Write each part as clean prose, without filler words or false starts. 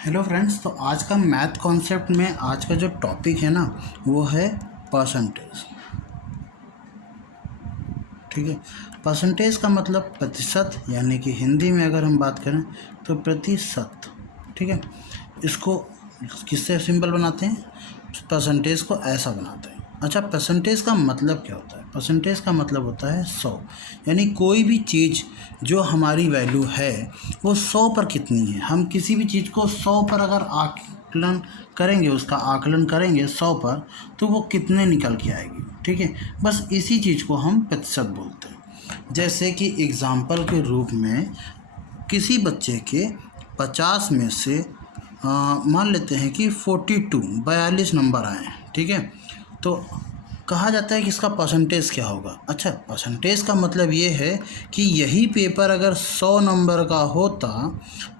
Hello friends, तो आज का मैथ कॉन्सेप्ट में आज का जो टॉपिक है ना वो है परसेंटेज। ठीक है, परसेंटेज का मतलब प्रतिशत, यानी कि हिंदी में अगर हम बात करें तो प्रतिशत। ठीक है, इसको किससे सिंबल बनाते हैं? परसेंटेज को ऐसा बनाते हैं। अच्छा, परसेंटेज का मतलब क्या होता है? परसेंटेज का मतलब होता है 100, यानी कोई भी चीज़ जो हमारी वैल्यू है वो 100 पर कितनी है। हम किसी भी चीज़ को 100 पर अगर आकलन करेंगे, उसका आकलन करेंगे 100 पर, तो वो कितने निकल के आएगी। ठीक है, बस इसी चीज़ को हम प्रतिशत बोलते हैं। जैसे कि एग्ज़ाम्पल के रूप में किसी बच्चे के 50 में से मान लेते हैं कि 42 नंबर आए हैं। ठीक है, तो कहा जाता है कि इसका परसेंटेज क्या होगा। अच्छा, परसेंटेज का मतलब ये है कि यही पेपर अगर 100 नंबर का होता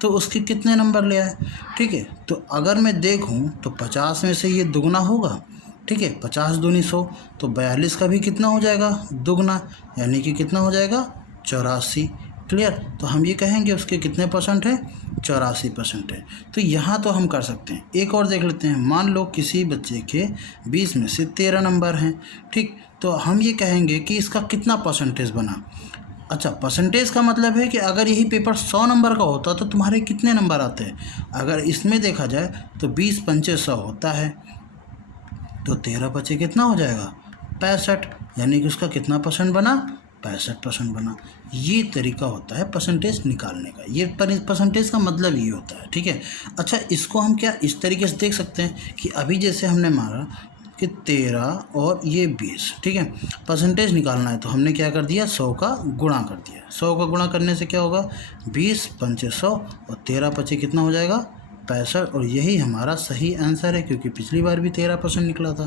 तो उसके कितने नंबर ले आए। ठीक है, तो अगर मैं देखूं तो 50 में से ये दुगना होगा। ठीक है, 50 दूनी 100, तो 42 का भी कितना हो जाएगा? दुगना, यानी कि कितना हो जाएगा? 84। क्लियर? तो हम ये कहेंगे उसके कितने परसेंट है? 84% है। तो यहाँ तो हम कर सकते हैं। एक और देख लेते हैं। मान लो किसी बच्चे के 20 में से 13 नंबर हैं। ठीक, तो हम ये कहेंगे कि इसका कितना परसेंटेज बना। अच्छा, परसेंटेज का मतलब है कि अगर यही पेपर 100 नंबर का होता तो तुम्हारे कितने नंबर आते हैं। अगर इसमें देखा जाए तो 20 पंचे 100 होता है, तो 13 बचे कितना हो जाएगा? 65, यानी कि उसका कितना परसेंट बना? 65% बना। ये तरीका होता है परसेंटेज निकालने का। ये परसेंटेज का मतलब ये होता है। ठीक है, अच्छा, इसको हम क्या इस तरीके से देख सकते हैं कि अभी जैसे हमने मारा कि 13 और ये 20। ठीक है, परसेंटेज निकालना है तो हमने क्या कर दिया? 100 का गुणा कर दिया। 100 का गुणा करने से क्या होगा? 20 पंचे 100 और 13 पचे कितना हो जाएगा? 65। और यही हमारा सही आंसर है, क्योंकि पिछली बार भी 13% निकला था।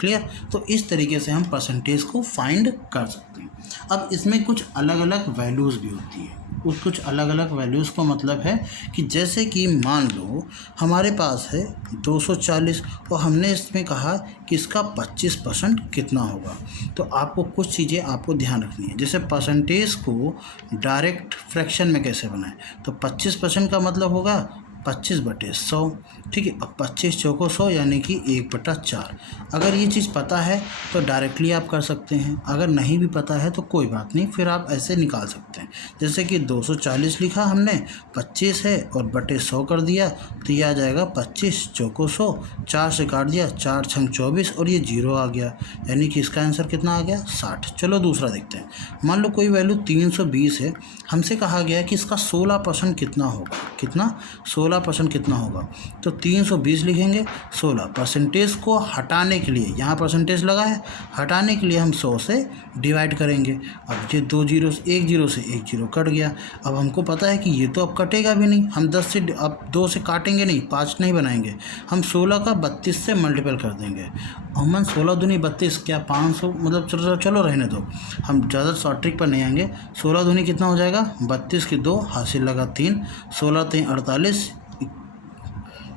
क्लियर? तो इस तरीके से हम परसेंटेज को फाइंड कर सकते हैं। अब इसमें कुछ अलग अलग वैल्यूज़ भी होती हैं। उस कुछ अलग अलग वैल्यूज़ का मतलब है कि जैसे कि मान लो हमारे पास है 240 और हमने इसमें कहा कि इसका 25% कितना होगा। तो आपको कुछ चीज़ें आपको ध्यान रखनी है। जैसे परसेंटेज को डायरेक्ट फ्रैक्शन में कैसे बनाएं, तो 25% का मतलब होगा 25/100। ठीक है, अब 25 चौको 100, यानी कि 1/4। अगर ये चीज़ पता है तो डायरेक्टली आप कर सकते हैं, अगर नहीं भी पता है तो कोई बात नहीं, फिर आप ऐसे निकाल सकते हैं। जैसे कि 240 लिखा हमने, 25 है और बटे 100 कर दिया, तो ये आ जाएगा 25 चौको 100, 4 से काट दिया, 4 छंग 24 और ये 0 आ गया, यानी कि इसका आंसर कितना आ गया? 60। चलो दूसरा देखते हैं। मान लो कोई वैल्यू 320 है, हमसे कहा गया कि इसका 16% कितना होगा। कितना? 16% कितना होगा? तो 320 लिखेंगे, 16 परसेंटेज को हटाने के लिए, यहाँ परसेंटेज लगा है, हटाने के लिए हम 100 से डिवाइड करेंगे। अब ये 2 जीरो से 1 जीरो से 1 जीरो कट गया। अब हमको पता है कि ये तो अब कटेगा भी नहीं, हम 10 से अब 2 से काटेंगे नहीं, 5 नहीं बनाएंगे, हम 16 का 32 से मल्टीपल कर देंगे। अमूमन 16 दूनी 32, क्या 500, मतलब चलो रहने दो, हम ज़्यादा शॉर्ट ट्रिक पर नहीं आएंगे। 16 दूनी कितना हो जाएगा? 32 की 2, हासिल लगा 3, 16 3 48,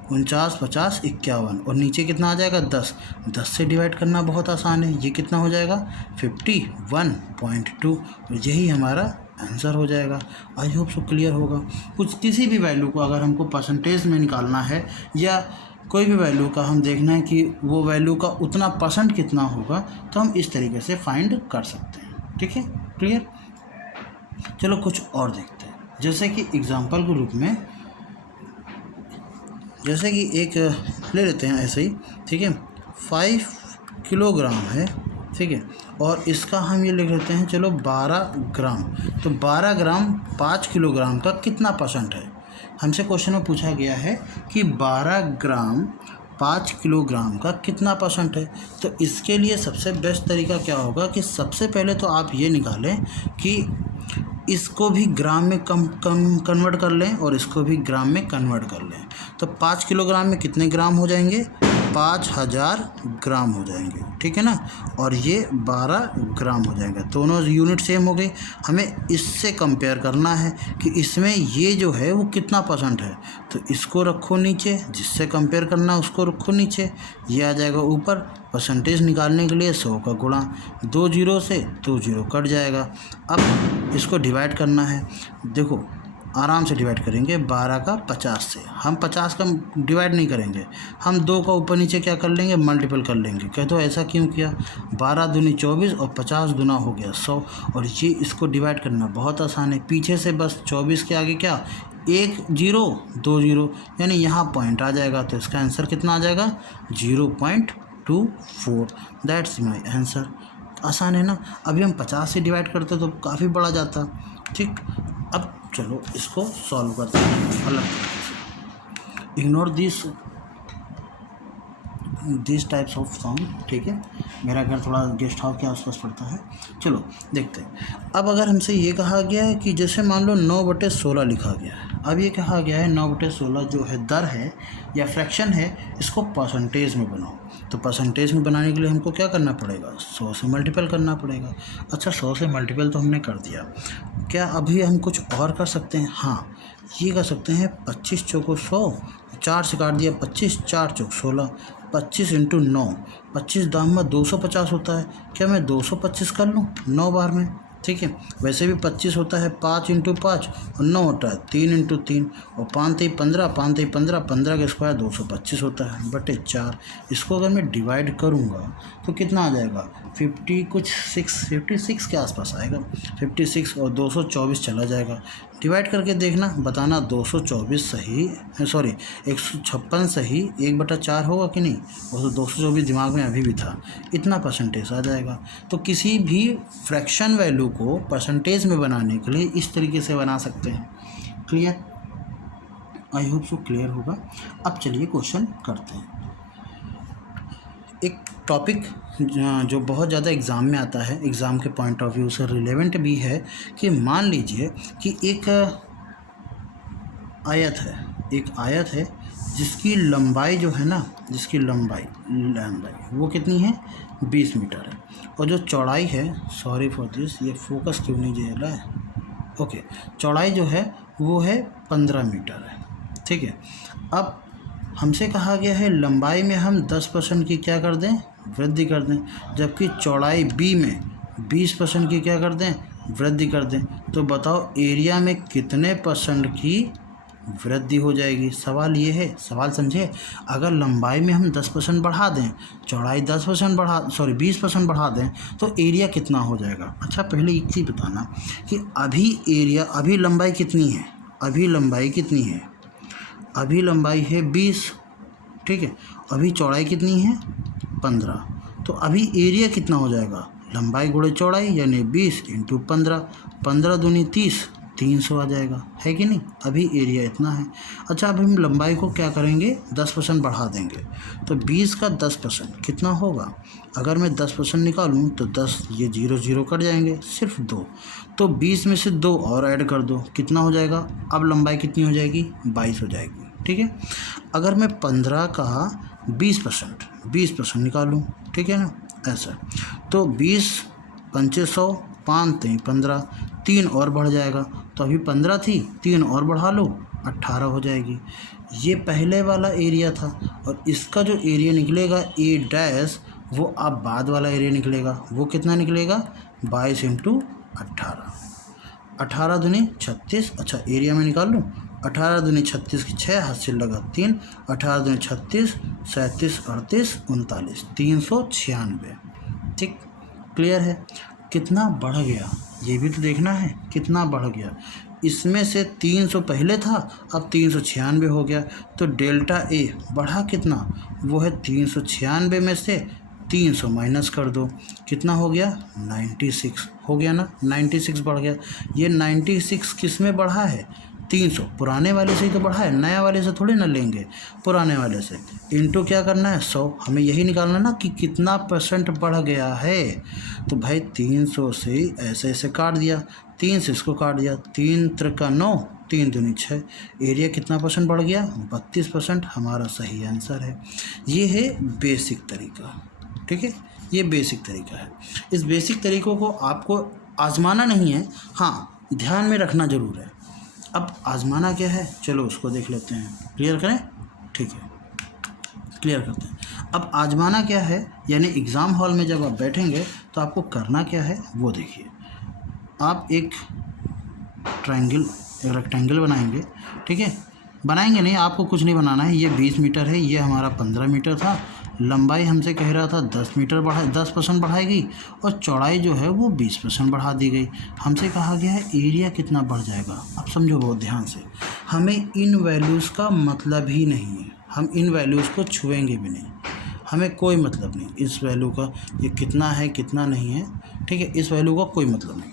49 50 51 और नीचे कितना आ जाएगा? 10। 10 से डिवाइड करना बहुत आसान है, ये कितना हो जाएगा? 51.2, और यही हमारा आंसर हो जाएगा। आई होप सो क्लियर होगा। कुछ किसी भी वैल्यू को अगर हमको परसेंटेज में निकालना है या कोई भी वैल्यू का हम देखना है कि वो वैल्यू का उतना परसेंट कितना होगा, तो हम इस तरीके से फाइंड कर सकते हैं। ठीक है, क्लियर? चलो कुछ और देखते हैं। जैसे कि एग्जाम्पल के रूप में, जैसे कि एक ले लेते हैं ऐसे ही। ठीक है, 5 किलोग्राम है। ठीक है, और इसका हम ये लिख लेते हैं, चलो 12 ग्राम। तो 12 ग्राम 5 किलोग्राम का कितना परसेंट है? हमसे क्वेश्चन में पूछा गया है कि 12 ग्राम 5 किलोग्राम का कितना परसेंट है। तो इसके लिए सबसे बेस्ट तरीका क्या होगा कि सबसे पहले तो आप ये निकालें कि इसको भी ग्राम में कम कन्वर्ट कर लें और इसको भी ग्राम में कन्वर्ट कर लें। तो 5 किलोग्राम में कितने ग्राम हो जाएंगे? 5000 ग्राम हो जाएंगे। ठीक है ना, और ये 12 ग्राम हो जाएगा। दोनों यूनिट सेम हो गई। हमें इससे कंपेयर करना है कि इसमें ये जो है वो कितना परसेंट है, तो इसको रखो नीचे, जिससे कंपेयर करना उसको रखो नीचे, ये आ जाएगा ऊपर। परसेंटेज निकालने के लिए 100 का गुणा, 2 जीरो से 2 जीरो कट जाएगा। अब इसको डिवाइड करना है। देखो आराम से डिवाइड करेंगे 12 का 50 से। हम 50 का डिवाइड नहीं करेंगे, हम 2 का ऊपर नीचे क्या कर लेंगे, मल्टीपल कर लेंगे। कह दो ऐसा क्यों किया, 12 दूनी 24 और 50 दूना हो गया 100। और ये इसको डिवाइड करना बहुत आसान है, पीछे से बस 24 के आगे क्या 1 0 2 0, यानी यहाँ पॉइंट आ जाएगा। तो इसका आंसर कितना आ जाएगा 0.24। That's my answer. आसान है ना। अभी हम 50 से डिवाइड करते तो काफ़ी बड़ा जाता। ठीक, अब चलो इसको सॉल्व करते हैं अलग तरीके से। Ignore this types of song. ठीक है, मेरा घर थोड़ा गेस्ट हाउस के आसपास पड़ता है। चलो देखते हैं। अब अगर हमसे ये कहा गया है कि जैसे मान लो 9/16 लिखा गया है। अब ये कहा गया है 9/16 जो है दर है या फ्रैक्शन है, इसको परसेंटेज में बनाओ। तो परसेंटेज में बनाने के लिए हमको क्या करना पड़ेगा, 100 से मल्टीपल करना पड़ेगा। अच्छा 100 से मल्टीपल तो हमने कर दिया, क्या अभी हम कुछ और कर सकते हैं? हाँ, ये कर सकते हैं। 25 चौको 100, 4 से काट दिया 25, 4 चौक 16, 25 × 9, 25 दाम में 250 होता है। क्या मैं 225 कर लूँ 9 बार में? ठीक है, वैसे भी 25 होता है 5 × 5 और 9 होता है 3 × 3 और 5 3 15, 5 3 15, 15 के स्क्वायर 225 होता है बटे 4। इसको अगर मैं डिवाइड करूँगा तो कितना आ जाएगा 56 के आसपास आएगा। 56 और 224 चला जाएगा। डिवाइड करके देखना, बताना 224 सही, सॉरी 156 सही 1/4 होगा कि नहीं। वो तो 224 दिमाग में अभी भी था। इतना परसेंटेज आ जाएगा। तो किसी भी फ्रैक्शन वैल्यू को परसेंटेज में बनाने के लिए इस तरीके से बना सकते हैं। Clear? I hope so clear होगा। अब चलिए क्वेश्चन करते हैं। एक टॉपिक जो बहुत ज़्यादा एग्ज़ाम में आता है, एग्ज़ाम के पॉइंट ऑफ व्यू से रिलेवेंट भी है, कि मान लीजिए कि एक आयत है जिसकी लंबाई जो है ना, जिसकी लंबाई वो कितनी है 20 मीटर है, और जो चौड़ाई है, सॉरी फॉर दिस, ये फोकस क्यों नहीं दे रहा है, ओके, चौड़ाई जो है वो है 15 मीटर है। ठीक है, अब हमसे कहा गया है लंबाई में हम 10% की क्या कर दें, वृद्धि कर दें, जबकि चौड़ाई बी में 20% की क्या कर दें, वृद्धि कर दें। तो बताओ एरिया में कितने परसेंट की वृद्धि हो जाएगी। सवाल ये है, सवाल समझे, अगर लंबाई में हम 10% बढ़ा दें, चौड़ाई 20% बढ़ा दें, तो एरिया कितना हो जाएगा। अच्छा पहले एक चीज़ बताना कि अभी लंबाई कितनी है, अभी लंबाई है 20, ठीक है, अभी चौड़ाई कितनी है 15, तो अभी एरिया कितना हो जाएगा, लंबाई गुणे चौड़ाई यानी 20 × 15, 15 दूनी 30, 300 आ जाएगा, है कि नहीं। अभी एरिया इतना है। अच्छा अब हम लंबाई को क्या करेंगे, 10% बढ़ा देंगे, तो 20 का 10% कितना होगा। अगर मैं 10% निकालूं तो 10, ये 0 0 कट जाएंगे, सिर्फ 2, तो 20 में से 2 और ऐड कर दो, कितना हो जाएगा। अब लंबाई कितनी हो जाएगी, 22 हो जाएगी। ठीक है, अगर मैं 15 का 20% निकालूं, ठीक है ना, ऐसा, तो 20 पंचे 100, 5 3 15, 3 और बढ़ जाएगा, तो अभी 15 थी, 3 और बढ़ा लो 18 हो जाएगी। ये पहले वाला एरिया था, और इसका जो एरिया निकलेगा A' वो अब बाद वाला एरिया निकलेगा, वो कितना निकलेगा 22 × 18, 18 दूनी 36। अच्छा एरिया में निकाल लूँ, 18 दूनी 36 की 6, हाथ से लगा 3, 18 दूनी 36, 37 38 39, 396। ठीक, क्लियर है। कितना बढ़ गया ये भी तो देखना है, कितना बढ़ गया। इसमें से 300 पहले था, अब 396 हो गया, तो डेल्टा ए बढ़ा कितना, वो है 396 में से 300 माइनस कर दो, कितना हो गया 96 हो गया ना, 96 बढ़ गया। ये 96 किस में बढ़ा है, 300 पुराने वाले से ही तो बढ़ा है, नया वाले से थोड़ी ना लेंगे, पुराने वाले से इनटू क्या करना है 100, हमें यही निकालना ना कि कितना परसेंट बढ़ गया है। तो भाई 300 से ऐसे काट दिया, 3 से इसको काट दिया, 3 त्रिका 9, 3 दूनी 6, एरिया कितना परसेंट बढ़ गया 32%, हमारा सही आंसर है। ये है बेसिक तरीका, ठीक है, ये बेसिक तरीका है। इस बेसिक तरीक़ों को आपको आजमाना नहीं है, हाँ ध्यान में रखना ज़रूर है। अब आजमाना क्या है, चलो उसको देख लेते हैं, क्लियर करें, ठीक है क्लियर करते हैं। अब आजमाना क्या है, यानी एग्ज़ाम हॉल में जब आप बैठेंगे तो आपको करना क्या है वो देखिए। आप एक ट्रायंगल एक रेक्टेंगल बनाएंगे, ठीक है। बनाएंगे नहीं, आपको कुछ नहीं बनाना है। ये 20 मीटर है, ये हमारा 15 मीटर था। लंबाई हमसे कह रहा था 10% बढ़ाएगी, और चौड़ाई जो है वो 20% बढ़ा दी गई। हमसे कहा गया है एरिया कितना बढ़ जाएगा। अब समझो बहुत ध्यान से, हमें इन वैल्यूज़ का मतलब ही नहीं है, हम इन वैल्यूज़ को छुएंगे भी नहीं, हमें कोई मतलब नहीं इस वैल्यू का, ये कितना है कितना नहीं है, ठीक है, इस वैल्यू का कोई मतलब नहीं।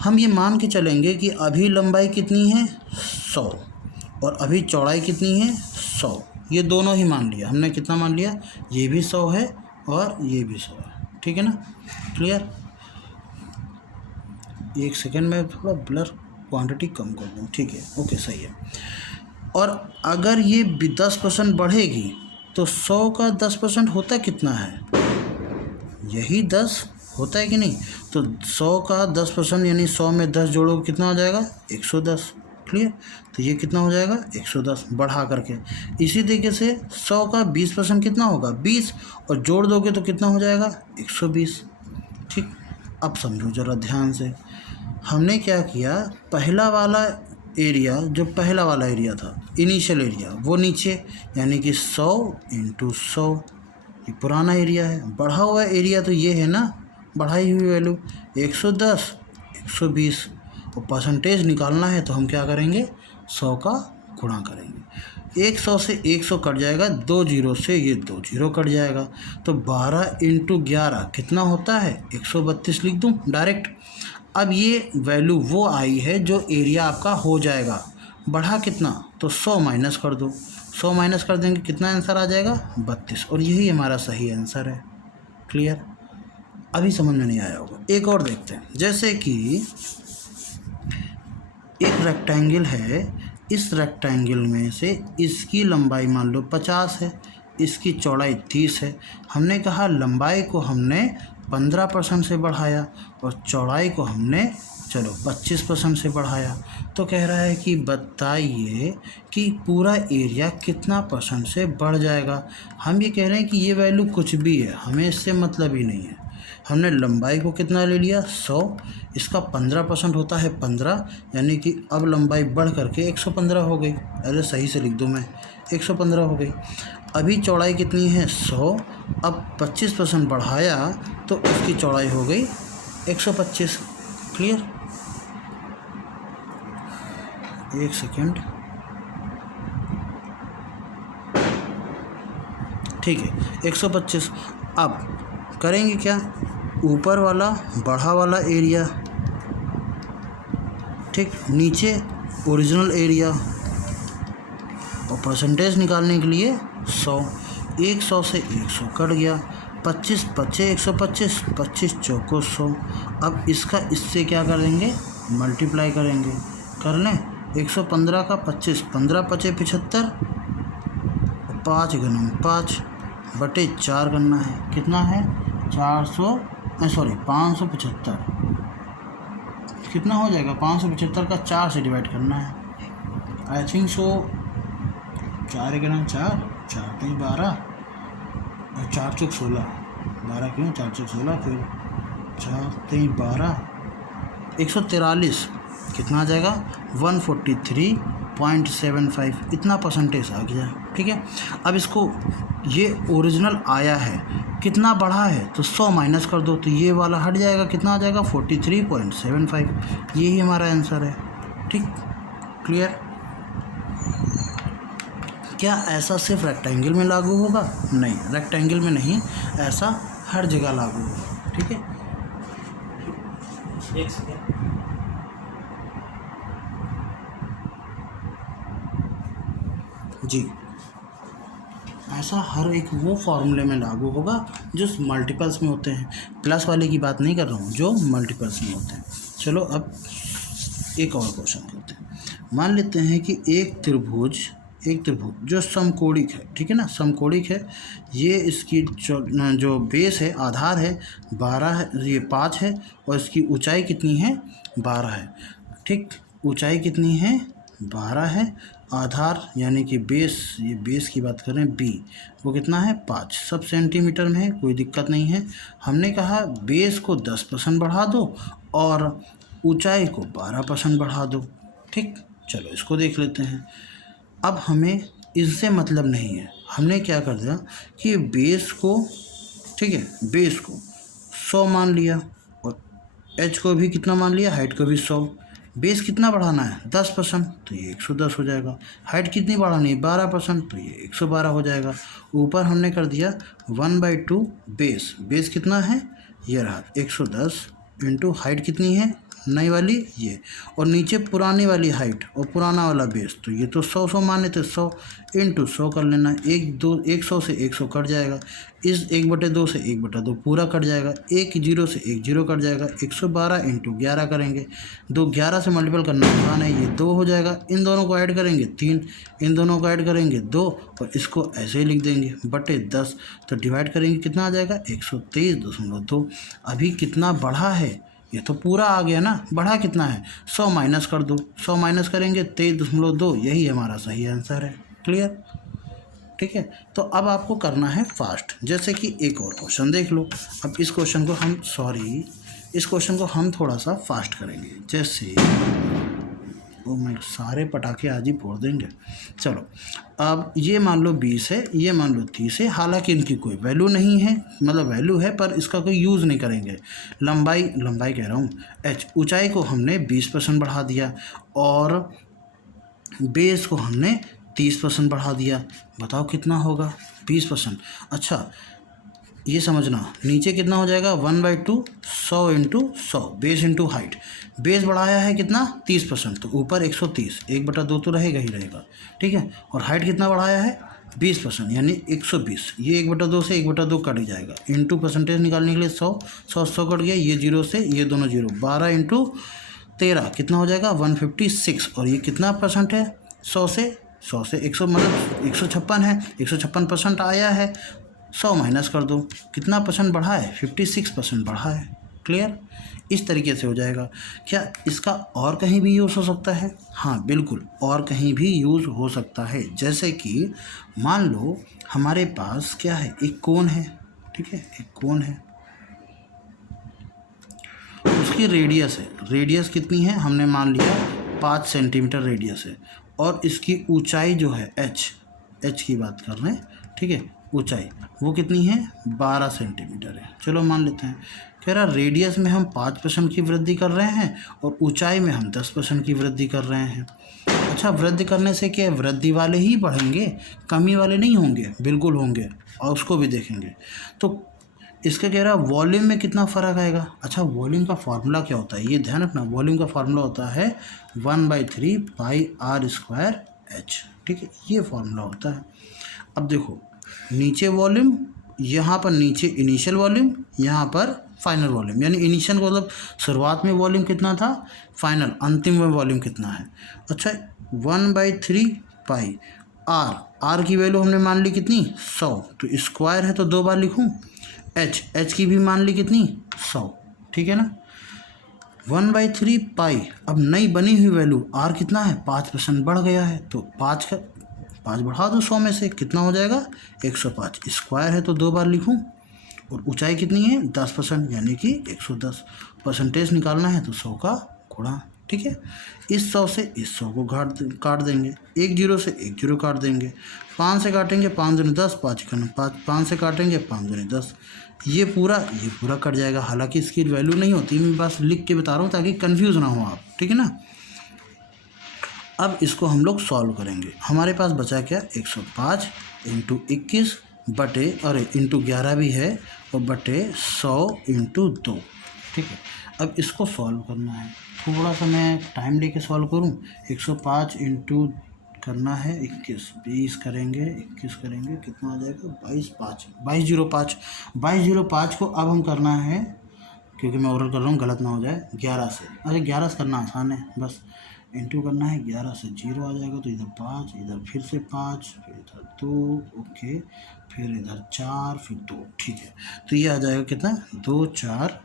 हम ये मान के चलेंगे कि अभी लंबाई कितनी है 100, और अभी चौड़ाई कितनी है 100, ये दोनों ही मान लिया हमने। कितना मान लिया, ये भी 100 है और ये भी 100 है, ठीक है ना, क्लियर। एक सेकेंड में थोड़ा ब्लर क्वांटिटी कम कर दूँ, ठीक है, ओके सही है। और अगर ये 10% बढ़ेगी तो 100 का 10% होता कितना है, यही 10 होता है कि नहीं। तो 100 का 10% यानी 100 में 10 जोड़ो कितना हो जाएगा 110, क्लियर। तो ये कितना हो जाएगा 110 बढ़ा करके। इसी तरीके से 100 का 20% कितना होगा 20, और जोड़ दोगे तो कितना हो जाएगा 120, ठीक। अब समझो ज़रा ध्यान से, हमने क्या किया, पहला वाला एरिया था इनिशियल एरिया, वो नीचे, यानी कि 100 × 100, ये पुराना एरिया है। बढ़ा हुआ एरिया तो ये है ना, बढ़ाई हुई वैल्यू 110 120, और परसेंटेज निकालना है तो हम क्या करेंगे 100 का गुणा करेंगे। 100 से 100 कट जाएगा, 2 जीरो से ये 2 जीरो कट जाएगा, तो 12 × 11 कितना होता है 132 लिख दूँ डायरेक्ट। अब ये वैल्यू वो आई है जो एरिया आपका हो जाएगा। बढ़ा कितना, तो 100 माइनस कर दो, 100 माइनस कर देंगे कितना आंसर आ जाएगा 32, और यही हमारा सही आंसर है, क्लियर। अभी समझ में नहीं आया होगा। एक और देखते हैं, जैसे कि एक रेक्टेंगल है, इस रेक्टेंगल में से इसकी लंबाई मान लो 50 है, इसकी चौड़ाई 30 है। हमने कहा लंबाई को हमने 15% से बढ़ाया और चौड़ाई को हमने 25% से बढ़ाया। तो कह रहा है कि बताइए कि पूरा एरिया कितना % से बढ़ जाएगा। हम ये कह रहे हैं कि ये वैल्यू कुछ भी है, हमें इससे मतलब ही नहीं है। हमने लंबाई को कितना ले लिया 100, इसका 15% होता है 15, यानी कि अब लंबाई बढ़ करके 115 हो गई। अरे सही से लिख दूँ मैं, 115 हो गई। अभी चौड़ाई कितनी है 100, अब 25% बढ़ाया तो उसकी चौड़ाई हो गई 125, क्लियर। एक सेकेंड, ठीक है 125। अब करेंगे क्या, ऊपर वाला बढ़ा वाला एरिया, ठीक, नीचे ओरिजिनल एरिया, और परसेंटेज निकालने के लिए 100, 100 से 100 कट गया, 25 पच्चे 125, 25 चौको 100। अब इसका इससे क्या करेंगे मल्टीप्लाई करेंगे, कर लें 115 का 25, 15 पचे 75, 5 × 5 बटे 4 करना है, कितना है 575, कितना हो जाएगा 575 का 4 से डिवाइड करना है, आई थिंक सो 4 × 4, 4 × 12, 4 × 16, 12 क्यों 4 × 16, फिर 4 × 12, 143, कितना आ जाएगा 143.75, इतना परसेंटेज आ गया, ठीक है। अब इसको, ये ओरिजिनल आया है, कितना बढ़ा है तो 100 माइनस कर दो, तो ये वाला हट जाएगा, कितना आ जाएगा 43.75, यही हमारा आंसर है, ठीक, क्लियर। क्या ऐसा सिर्फ रेक्टेंगल में लागू होगा, नहीं, रेक्टेंगल में नहीं, ऐसा हर जगह लागू होगा, ठीक है। एक सेकेंड, जी, ऐसा हर एक वो फॉर्मूले में लागू होगा जो मल्टीपल्स में होते हैं, प्लस वाले की बात नहीं कर रहा हूँ, जो मल्टीपल्स में होते हैं। चलो अब एक और क्वेश्चन करते हैं। मान लेते हैं कि एक त्रिभुज जो समकोणिक है, ठीक है ना, समकोणिक है, ये इसकी जो बेस है, आधार है 12 है, ये 5 है, और इसकी ऊंचाई कितनी है 12 है, ठीक, ऊंचाई कितनी है 12 है, आधार यानी कि बेस, ये बेस की बात करें बी, वो कितना है 5, सब सेंटीमीटर में है, कोई दिक्कत नहीं है। हमने कहा बेस को 10% बढ़ा दो और ऊंचाई को 12% बढ़ा दो, ठीक, चलो इसको देख लेते हैं। अब हमें इससे मतलब नहीं है, हमने क्या कर दिया कि बेस को, ठीक है, बेस को 100 मान लिया और एच को भी कितना मान लिया, हाइट को भी 100। बेस कितना बढ़ाना है 10%, तो ये 110 हो जाएगा। हाइट कितनी बढ़ानी है 12%, तो ये 112 हो जाएगा। ऊपर हमने कर दिया 1/2 बेस, बेस कितना है ये रहा 110 इंटू हाइट कितनी है नई वाली ये, और नीचे पुरानी वाली हाइट और पुराना वाला बेस, तो ये तो 100 माने थे, 100 इंटू 100 कर लेना। 100 से 100 कट जाएगा, इस 1/2 से 1/2 पूरा कट जाएगा, 1 0 से 1 0 कट जाएगा। 112 इंटू 11 करेंगे, 11 से मल्टीपल करना आसान है, ये 2 हो जाएगा। इन दोनों को ऐड करेंगे 3, इन दोनों को ऐड करेंगे 2, और इसको ऐसे ही लिख देंगे बटे 10, तो डिवाइड करेंगे कितना आ जाएगा 123.2। अभी कितना बढ़ा है, ये तो पूरा आ गया ना, बढ़ा कितना है 100 माइनस कर दो, 100 माइनस करेंगे 23.2, यही हमारा सही आंसर है। क्लियर, ठीक है। तो अब आपको करना है फास्ट, जैसे कि एक और क्वेश्चन देख लो। अब इस क्वेश्चन को हम थोड़ा सा फास्ट करेंगे, जैसे वो मैं सारे पटाखे आज ही फोड़ देंगे। चलो, अब ये मान लो 20 है, ये मान लो 30 है, हालांकि इनकी कोई वैल्यू नहीं है, मतलब वैल्यू है पर इसका कोई यूज़ नहीं करेंगे। लंबाई कह रहा हूँ, एच, ऊंचाई को हमने 20% बढ़ा दिया और बेस को हमने 30% बढ़ा दिया। बताओ कितना होगा 20%। अच्छा, ये समझना, नीचे कितना हो जाएगा 1/2 100 into 100 base into height. Base बढ़ाया है कितना 30%, तो ऊपर 130, 1/2 तो रहेगा ही रहेगा, ठीक है। और हाइट कितना बढ़ाया है 20%, यानी 120। ये 1/2 से 1/2 कट जाएगा, इंटू परसेंटेज निकालने के लिए 100 कट गया, ये 0 से ये दोनों 0, 12 इंटू 13 कितना हो जाएगा 156। और ये कितना परसेंट है 100 से 100 मतलब 156 है, 156% आया है। 100 माइनस कर दो, कितना परसेंट बढ़ा है 56% बढ़ा है। क्लियर, इस तरीके से हो जाएगा। क्या इसका और कहीं भी यूज़ हो सकता है? हाँ बिल्कुल, और कहीं भी यूज़ हो सकता है। जैसे कि मान लो हमारे पास क्या है, एक कोन है, ठीक है, एक कोन है, उसकी रेडियस है, रेडियस कितनी है हमने मान लिया 5 सेंटीमीटर रेडियस है, और इसकी ऊंचाई जो है एच की बात कर रहे हैं, ठीक है, ऊंचाई वो कितनी है 12 सेंटीमीटर है। चलो मान लेते हैं, कह रहा रेडियस में हम 5% की वृद्धि कर रहे हैं और ऊंचाई में हम 10% की वृद्धि कर रहे हैं। अच्छा, वृद्धि करने से क्या वृद्धि वाले ही बढ़ेंगे, कमी वाले नहीं होंगे? बिल्कुल होंगे, और उसको भी देखेंगे। तो इसका कह रहा वॉल्यूम में कितना फ़र्क आएगा। अच्छा, वॉल्यूम का फार्मूला क्या होता है ये ध्यान रखना, वॉल्यूम का फार्मूला होता है 1/3 पाई r स्क्वायर h, ठीक है, ये फार्मूला होता है। अब देखो, नीचे वॉल्यूम, यहाँ पर नीचे इनिशियल वॉल्यूम, यहाँ पर फाइनल वॉल्यूम, यानी इनिशियल का मतलब शुरुआत में वॉल्यूम कितना था, फाइनल अंतिम में वॉल्यूम कितना है। अच्छा, 1/3 पाई r की वैल्यू हमने मान ली कितनी 100, तो स्क्वायर है तो 2 बार लिखूँ। h की भी मान ली कितनी 100, ठीक है ना। 1/3 पाई, अब नई बनी हुई वैल्यू r कितना है 5% बढ़ गया है, तो 5 बढ़ा दो 100 में से, कितना हो जाएगा 105। स्क्वायर है तो 2 बार लिखूं, और ऊंचाई कितनी है 10%, यानी कि 110। परसेंटेज निकालना है तो 100 का गुणा, ठीक है। इस 100 से इस 100 को काट देंगे, 1 0 से 1 0 काट देंगे, 5 से काटेंगे 5 दूनी 10, 5 से काटेंगे 5 दूनी 10, ये पूरा कट जाएगा। हालांकि इसकी वैल्यू नहीं होती, मैं बस लिख के बता रहा हूँ ताकि कन्फ्यूज़ ना हो आप, ठीक है ना। अब इसको हम लोग सॉल्व करेंगे। हमारे पास बचा क्या 105 इंटू 21 बटे, अरे इंटू 11 भी है, और बटे 100 इंटू 2, ठीक है। अब इसको सॉल्व करना है, थोड़ा सा मैं टाइम लेके सॉल्व करूं। 105 इंटू करना है 21 करेंगे, 21 करेंगे, कितना आ जाएगा 2205 को अब हम करना है, क्योंकि मैं ओरल कर रहा हूँ गलत ना हो जाए, 11 से, अरे 11 से करना आसान है, बस इंटू करना है, 11 से 0 आ जाएगा, तो इधर 5, इधर फिर से 5, फिर इधर 2, ओके, फिर इधर 4, फिर 2, ठीक है। तो ये आ जाएगा कितना 2 4,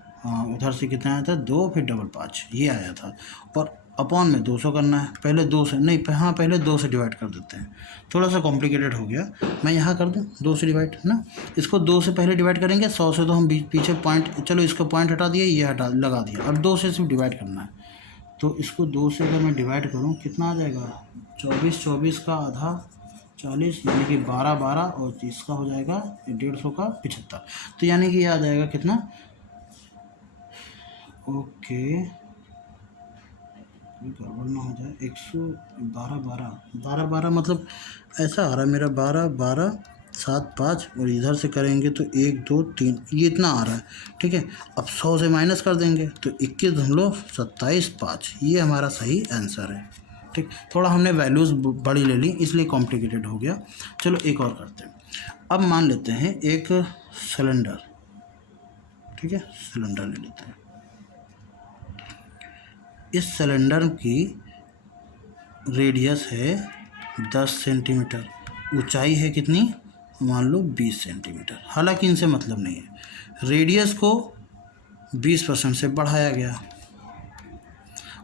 उधर से कितना आया था 2, फिर डबल 5, ये आया था। और अपॉन में 200 करना है, पहले 2 से नहीं, हाँ पहले 2 से डिवाइड कर देते हैं, थोड़ा सा कॉम्प्लिकेटेड हो गया, मैं यहाँ कर दूँ 2 से डिवाइड, है ना। इसको 2 से पहले डिवाइड करेंगे, 100 से तो हम पीछे पॉइंट, चलो इसको पॉइंट हटा दिए, ये हटा लगा दिया, अब 2 से सिर्फ डिवाइड करना है, तो इसको 2 से अगर मैं डिवाइड करूँ कितना आ जाएगा, 24, 24 का आधा 40, यानी कि 12, 12 और इसका हो जाएगा 150 का 75। तो यानी कि ये आ जाएगा कितना, ओके गड़बड़ ना हो जाए, 112, 12, 12, 12 मतलब ऐसा आ रहा है मेरा 12, 12, 7, 5 और इधर से करेंगे तो 1, 2, 3, ये इतना आ रहा है। ठीक है, अब 100 से माइनस कर देंगे तो 21.27, 5, ये हमारा सही आंसर है। ठीक, थोड़ा हमने वैल्यूज़ बड़ी ले ली इसलिए कॉम्प्लिकेटेड हो गया। चलो एक और करते हैं। अब मान लेते हैं एक सिलेंडर, ठीक है, सिलेंडर ले लेते हैं। इस सिलेंडर की रेडियस है 10 सेंटीमीटर, ऊंचाई है कितनी, मान लो 20 सेंटीमीटर। हालांकि इनसे मतलब नहीं है, रेडियस को 20% से बढ़ाया गया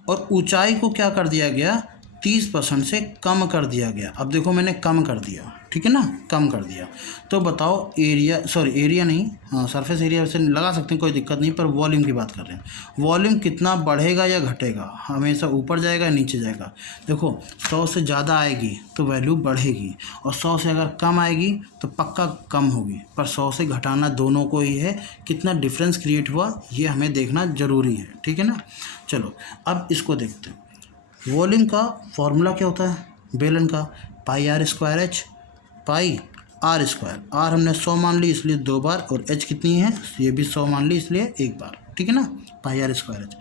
और ऊंचाई को क्या कर दिया गया, 30% से कम कर दिया गया। अब देखो मैंने कम कर दिया, ठीक है ना, कम कर दिया। तो बताओ एरिया, सॉरी एरिया नहीं, हाँ सरफेस एरिया से लगा सकते हैं, कोई दिक्कत नहीं, पर वॉल्यूम की बात कर रहे हैं। वॉल्यूम कितना बढ़ेगा या घटेगा, हमेशा ऊपर जाएगा नीचे जाएगा। देखो 100 से ज़्यादा आएगी तो वैल्यू बढ़ेगी और 100 से अगर कम आएगी तो पक्का कम होगी, पर 100 से घटाना दोनों को ही है। कितना डिफरेंस क्रिएट हुआ ये हमें देखना ज़रूरी है, ठीक है ना। चलो अब इसको देखते हैं। वॉल्यूम का फॉर्मूला क्या होता है, बेलन का, pi r square h, pi r square, r हमने 100 मान ली इसलिए 2 बार, और एच कितनी है, ये भी 100 मान ली इसलिए 1 बार, ठीक है ना। पाई आर स्क्वायर एच,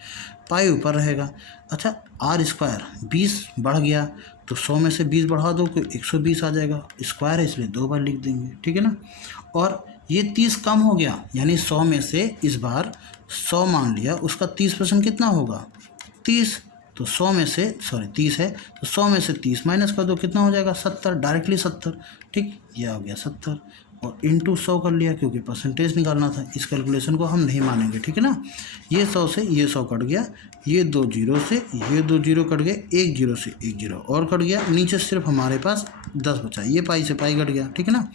पाई ऊपर रहेगा। अच्छा आर स्क्वायर 20 बढ़ गया तो 100 में से 20 बढ़ा दो तो 120 आ जाएगा, स्क्वायर है इसलिए 2 बार लिख देंगे, ठीक है ना। और ये 30 कम हो गया, यानी 100 में से इस बार 100 मान लिया, उसका 30% कितना होगा, 30। तो 100 में से, सॉरी 30 है तो 100 में से 30 माइनस कर दो, कितना हो जाएगा 70, डायरेक्टली 70। ठीक, ये आ गया 70 और इंटू 100 कर लिया क्योंकि परसेंटेज निकालना था। इस कैलकुलेशन को हम नहीं मानेंगे, ठीक है ना। ये 100 से ये 100 कट गया, ये 2 जीरो से ये 2 जीरो कट गए, 1 जीरो से 1 जीरो और कट गया, नीचे सिर्फ हमारे पास 10 बचा, ये पाई से पाई कट गया, ठीक है ना।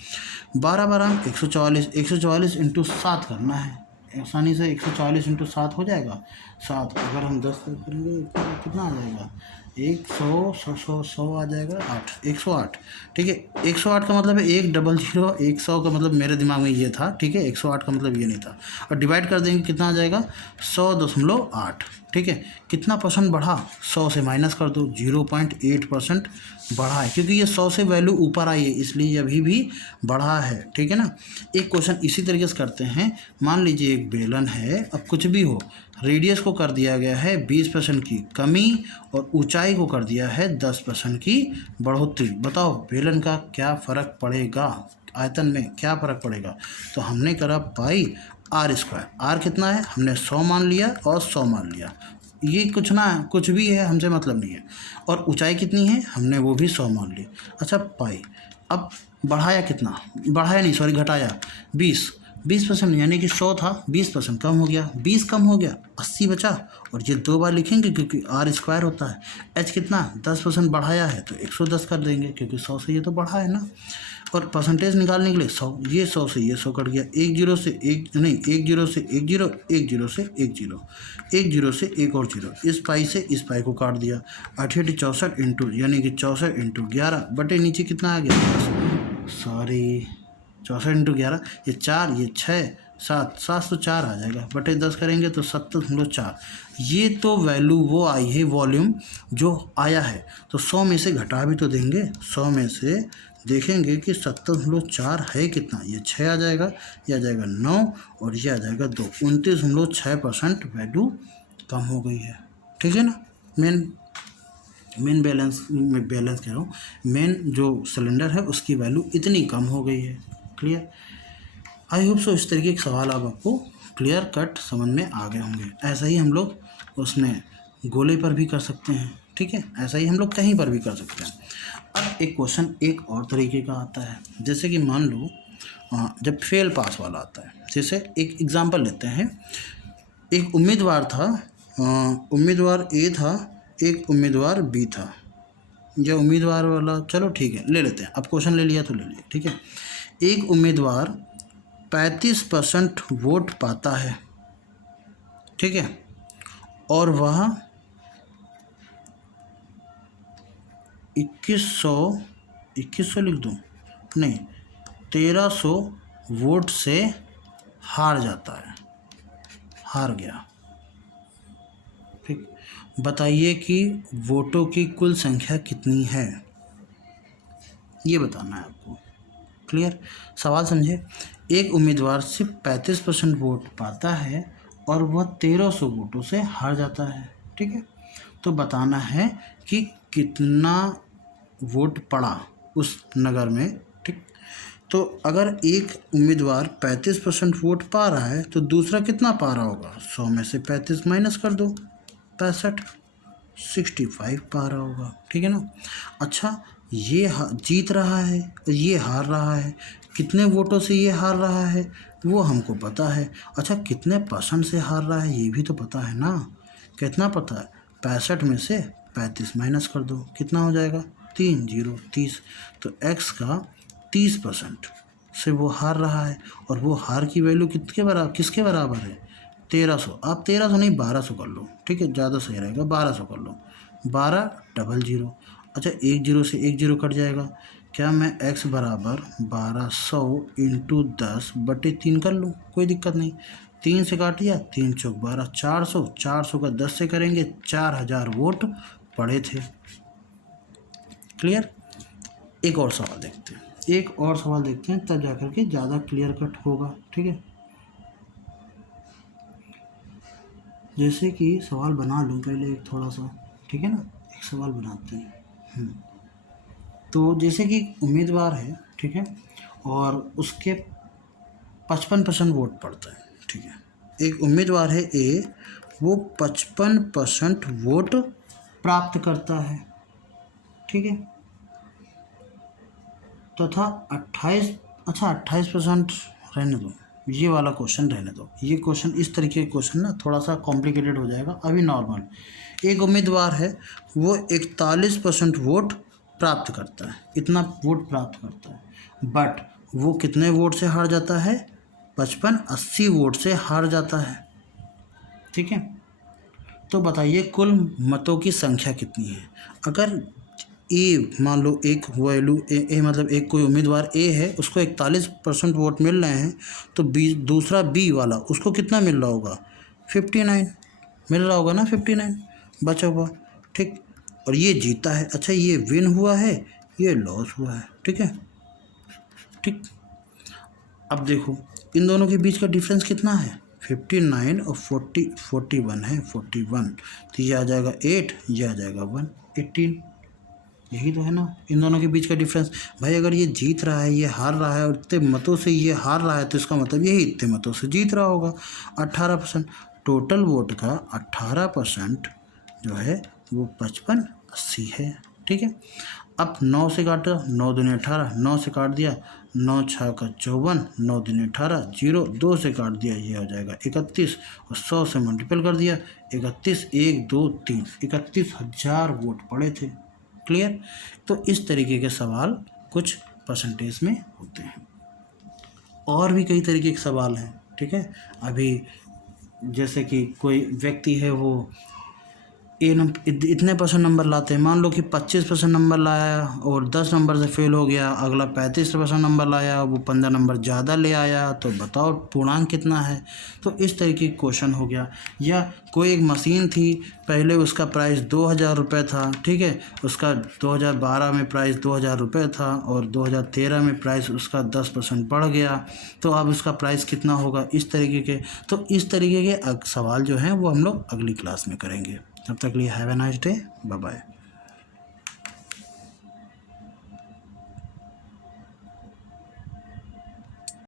12 12 144, 144 इंटू 7 करना है आसानी से। 140 इंटू 7 हो जाएगा 7, अगर हम 10 करेंगे कितना आ जाएगा, 100 आ जाएगा 8, 108। ठीक है, 108 का मतलब है 100, 100 का मतलब मेरे दिमाग में ये था, ठीक है, 108 का मतलब ये नहीं था। और डिवाइड कर देंगे कितना आ जाएगा, 100.8। ठीक है, कितना परसेंट बढ़ा, 100 से माइनस कर दो, 0.8% बढ़ा है, क्योंकि ये 100 से वैल्यू ऊपर आई है इसलिए ये अभी भी बढ़ा है, ठीक है ना। एक क्वेश्चन इसी तरीके से करते हैं। मान लीजिए एक बेलन है, अब कुछ भी हो, रेडियस को कर दिया गया है 20% की कमी और ऊंचाई को कर दिया है 10% की बढ़ोतरी। बताओ बेलन का क्या फ़र्क पड़ेगा, आयतन में क्या फ़र्क पड़ेगा। तो हमने करा पाई आर स्क्वायर, आर कितना है, हमने 100 मान लिया और 100 मान लिया, ये कुछ ना कुछ भी है, हमसे मतलब नहीं है। और ऊंचाई कितनी है, हमने वो भी 100 मान ली। अच्छा पाई, अब बढ़ाया कितना, बढ़ाया नहीं सॉरी घटाया 20% यानी कि 100 था, 20% कम हो गया, 20 कम हो गया 80 बचा, और ये 2 बार लिखेंगे क्योंकि आर स्क्वायर होता है। एच कितना 10% बढ़ाया है तो 110 कर देंगे क्योंकि 100 से ये तो बढ़ा है ना। और परसेंटेज निकालने के लिए 100, ये 100 से ये 100 कट गया, 1 जीरो से 1 नहीं, 1 जीरो से 1 जीरो, 1 जीरो से 1 जीरो, 1 जीरो से एक और जीरो, इस पाई से इस पाई को काट दिया। 88 64 इंटू यानी कि 64 इंटू 11 बटे नीचे कितना आ गया, सॉरी 64 इंटू 11, ये 4, ये 6, 7, 7 तो 4 आ जाएगा, बटे 10 करेंगे तो 70.4। ये तो वैल्यू वो आई है, वॉल्यूम जो आया है। तो 100 में से घटा भी तो देंगे, 100 में से देखेंगे कि 70.4 है कितना, ये 6 आ जाएगा, ये आ जाएगा 9 और ये आ जाएगा 2, 29.6% वैल्यू कम हो गई है, ठीक है ना। मेन बैलेंस कह रहा हूँ, मेन जो सिलेंडर है उसकी वैल्यू इतनी कम हो गई है। क्लियर, आई होप सो इस तरीके के सवाल अब आपको क्लियर कट समझ में आ गए होंगे। ऐसा ही हम लोग उसमें गोले पर भी कर सकते हैं, ठीक है, ऐसा ही हम लोग कहीं पर भी कर सकते हैं। अब एक क्वेश्चन एक और तरीके का आता है, जैसे कि मान लो जब फेल पास वाला आता है। जैसे एक एग्जांपल लेते हैं, एक उम्मीदवार था, उम्मीदवार ए था, एक उम्मीदवार बी था। जो उम्मीदवार वाला, चलो ठीक है ले लेते हैं, अब क्वेश्चन ले लिया तो ले लिया, ठीक है। एक उम्मीदवार 35% वोट पाता है, ठीक है, और वह 2100 लिख दूँ, नहीं 1300 वोट से हार जाता है, हार गया। ठीक, बताइए कि वोटों की कुल संख्या कितनी है, ये बताना है आपको। क्लियर, सवाल समझे। एक उम्मीदवार सिर्फ 35% वोट पाता है और वह 1300 वोटों से हार जाता है। ठीक है, तो बताना है कि कितना वोट पड़ा उस नगर में। ठीक, तो अगर एक उम्मीदवार 35% वोट पा रहा है तो दूसरा कितना पा रहा होगा, 100 में से 35 माइनस कर दो, 65, 65 पा रहा होगा। ठीक है ना। अच्छा, ये जीत रहा है और ये हार रहा है, कितने वोटों से ये हार रहा है वो हमको पता है। अच्छा, कितने परसेंट से हार रहा है ये भी तो पता है ना। कितना पता है, 65 में से 35 माइनस कर दो, कितना हो जाएगा, 3 0 30। तो x का 30% से वो हार रहा है, और वो हार की वैल्यू किसके बराबर है, 1300। आप 1300 नहीं 1200 कर लो, ठीक है, ज़्यादा सही रहेगा, 1200 कर लो, 1200। अच्छा, 1 0 से 1 0 कट जाएगा, क्या मैं x बराबर 1200 इंटू 10/3 कर लूँ, कोई दिक्कत नहीं। 3 से काट दिया, 3 चौक 12, 400, 400 का 10 से करेंगे, 4000 वोट पड़े थे। क्लियर। एक और सवाल देखते हैं, तब जाकर के ज़्यादा क्लियर कट होगा। ठीक है, जैसे कि सवाल बना लूँ पहले एक थोड़ा सा, ठीक है ना, एक सवाल बनाते हैं। तो जैसे कि उम्मीदवार है, ठीक है, और उसके 55% वोट पड़ता है। ठीक है, एक उम्मीदवार है ए, वो 55% वोट प्राप्त करता है। ठीक है, तथा 28% रहने दो, ये वाला क्वेश्चन रहने दो। ये क्वेश्चन, इस तरीके के क्वेश्चन ना थोड़ा सा कॉम्प्लिकेटेड हो जाएगा। अभी नॉर्मल, एक उम्मीदवार है वो 41% वोट प्राप्त करता है, इतना वोट प्राप्त करता है, बट वो कितने वोट से हार जाता है, 80 वोट से हार जाता है। ठीक है, तो बताइए कुल मतों की संख्या कितनी है। अगर ए, मान लो एक वैल्यू ए मतलब एक कोई उम्मीदवार ए है, उसको 41% वोट मिल रहे हैं, तो दूसरा बी वाला उसको कितना मिल रहा होगा, 59 मिल रहा होगा ना, 59 बचा हुआ। ठीक, और ये जीता है। अच्छा, ये विन हुआ है, ये लॉस हुआ है। ठीक है, ठीक, अब देखो इन दोनों के बीच का डिफरेंस कितना है, 59 और 41 है, 41, तो ये आ जाएगा 8, ये आ जाएगा 1, 18। यही तो है ना इन दोनों के बीच का डिफरेंस। भाई अगर ये जीत रहा है, ये हार रहा है, और इतने मतों से ये हार रहा है, तो इसका मतलब यही इतने मतों से जीत रहा होगा। 18%, टोटल वोट का 18% जो है वो 55 80 है। ठीक है, अब 9 से काटो, 9 दूनी 18, 9 से काट दिया, 9 6 का 54, 9 दूनी 18, 0 2 से काट दिया, ये हो जाएगा 31, और 100 से मल्टीपल कर दिया, 31 1 2 3, 31,000 वोट पड़े थे। क्लियर। तो इस तरीके के सवाल कुछ परसेंटेज में होते हैं, और भी कई तरीके के सवाल हैं। ठीक है, अभी जैसे कि कोई व्यक्ति है वो इतने परसेंट नंबर लाते हैं, मान लो कि 25% नंबर लाया और 10 नंबर से फेल हो गया, अगला 35% नंबर लाया, वो 15 नंबर ज़्यादा ले आया, तो बताओ पूर्णांक कितना है। तो इस तरीके का क्वेश्चन हो गया। या कोई एक मशीन थी, पहले उसका प्राइस 2000 रुपये था, ठीक है, उसका 2012 में प्राइस 2000 रुपये था, और 2013 में प्राइस उसका 10% बढ़ गया, तो अब उसका प्राइस कितना होगा, इस तरीके के। तो इस तरीके के सवाल जो हैं वो हम लोग अगली क्लास में करेंगे। तब तक लिए have a nice day, bye bye.